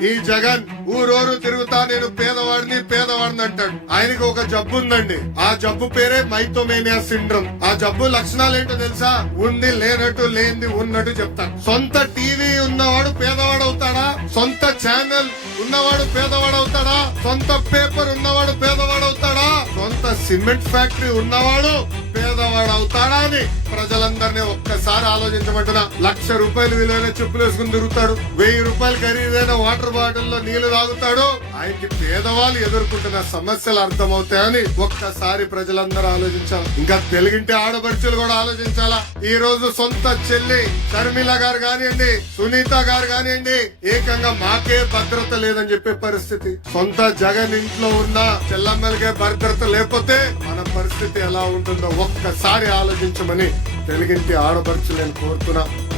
ఈ జగన్ ఊరూరు తిరుగుతా నేను పేదవాడిని అంటాడు. ఆయనకి ఒక జబ్బు ఉందండి. ఆ జబ్బు పేరే మైథోమేనియా సిండ్రోమ్. ఆ జబ్బు లక్షణాలు ఏంటో తెలుసా? ఉండి లేనట్టు, లేనిది ఉన్నట్టు చెప్తాడు. సొంత టీవీ ఉన్నవాడు పేదవాడు అవుతాడా? సొంత ఛానల్ ఉన్నవాడు పేదవాడు అవుతాడా? సొంత పేపర్ ఉన్నవాడు పేదవాడు అవుతాడా? సొంత సిమెంట్ ఫ్యాక్టరీ ఉన్నవాడు పేదవాడు అవుతాడా అని ప్రజలందరినీ ఒక్కసారి ఆలోచించమంటున్నా. 1,00,000 రూపాయలు విలువైన చెప్పులు వేసుకుని తిరుగుతాడు. 1000 రూపాయలు ఖరీదైన వాటర్ బాటిల్ లో నీళ్లు తాగుతాడు. ఆయనకి పేదవాళ్ళు ఎదుర్కొంటున్న సమస్యలు అర్థమవుతాయని ఒక్కసారి ప్రజలందరూ ఆలోచించాలి. ఇంకా తెలుగింటి ఆడపడుచులు కూడా ఆలోచించాలా. ఈ రోజు సొంత చెల్లి షర్మిల గారు కానివ్వండి, సునీత గారు కానివ్వండి, ఏకంగా మాకే భద్రత లేదని చెప్పే పరిస్థితి. సొంత జగన్ ఇంట్లో ఉన్న చెల్లమ్మలకే భద్రత లేకపోతే మన పరిస్థితి ఎలా ఉంటుందో ఒక్కసారి ఆలోచించమని తెలుగింటి ఆడపడుచు నేను కోరుతున్నా.